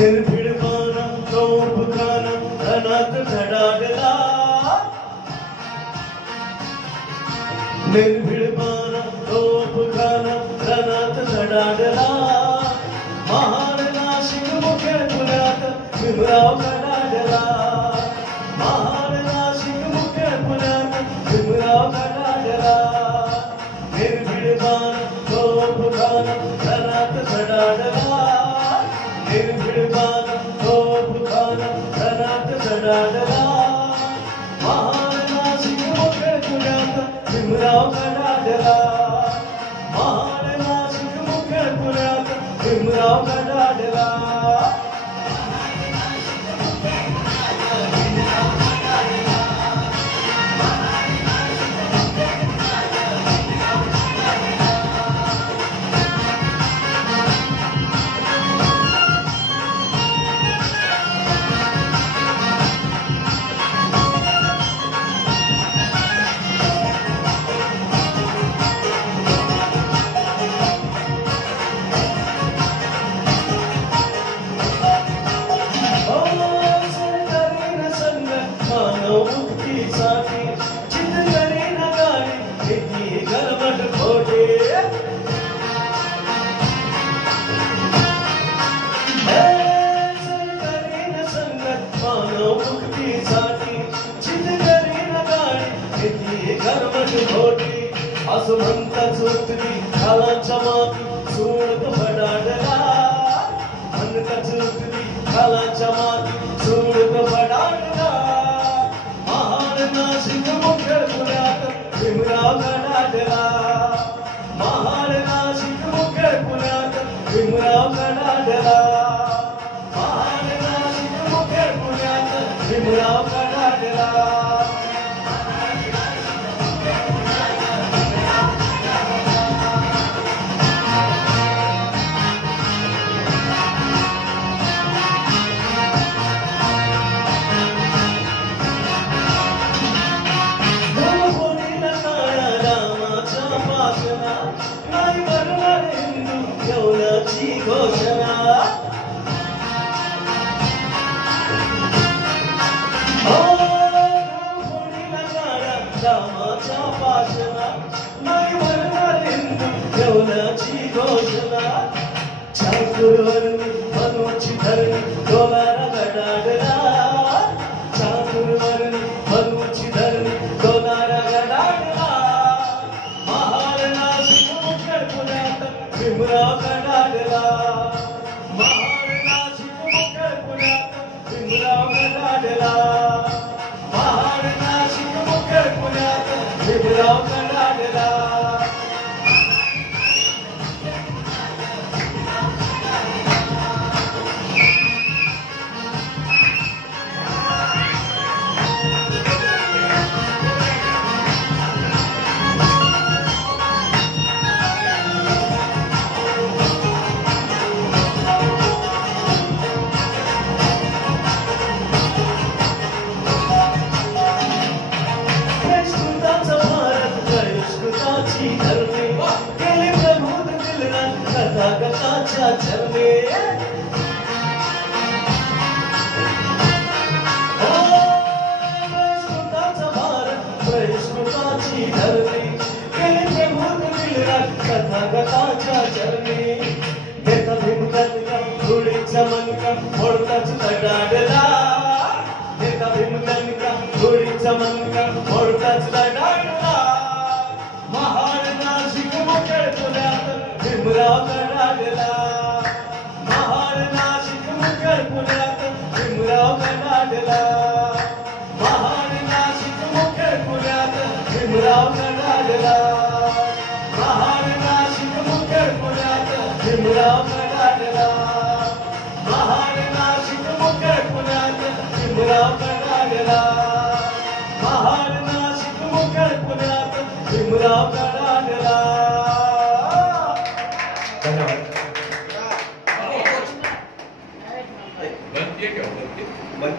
निर्भीडपणा तोफखाना धनात धडाडला निर्भीडपणा तोफखाना धनात धडाडला महान नाशिक मुख्य पुण्यात भीमराव कडाडला महान नाशिक मुख्य पुण्यात भीमराव कडाडला निर्भीडपणा तोफखाना धनात धडाडला निर्भीडपणा तोफखाना धनात धडाडला महान नाशिक मुख्य पुण्यात भीमराव कडाडला महान नाशिक मुख्य पुण्यात भीमराव कडाडला असं म्हणताच उतरी खालाच्या माती सोडत भडाडला म्हणताच उतरी खालाच्या माती सोडत भडाडला महान नाशिक मुख्य पुण्यात भीमराव कडाडला महान नाशिक मुख्य पुण्यात भीमराव कडाडला महान नाशिक मुख्य पुण्यात भीमराव कडाडला घोषणा रामाच्या पाशना नाही म्हणणार हिंदू ठेवण्याची घोषणा चातुर्वर्णी मनोची धरणी डोलारा गडाडला चातुर्वर्णी मनोची धरणी डोलारा गडाडला महान नाशिक मुख्य पुण्यात भीमराव कडाडला महान नाशिक मुख्य पुण्यात भीमराव कडाडला महान नाशिक मुख्य पुण्यात भीमराव कडाडला केले प्रबोध दिलना तथागताच्या चरणे संस्कृताचा भारत संस्कृताची धरणी केले प्रबोध दिलना तथागताच्या चरणे देता भीमगंगा धुळीचा मनका मोडताच लढाडला देता भीमगंगा धुळीचा मनका मोडताच लढाडला महान नाशिक मुख्य पुण्यात भीमराव कडाडला महान नाशिक मुख्य पुण्यात भीमराव कडाडला महान नाशिक मुख्य पुण्यात भीमराव कडाडला महान नाशिक मुख्य पुण्यात भीमराव कडाडला महान नाशिक मुख्य पुण्यात भीमराव कडाडला महान नाशिक मुख्य पुण्यात भीमराव कडाडला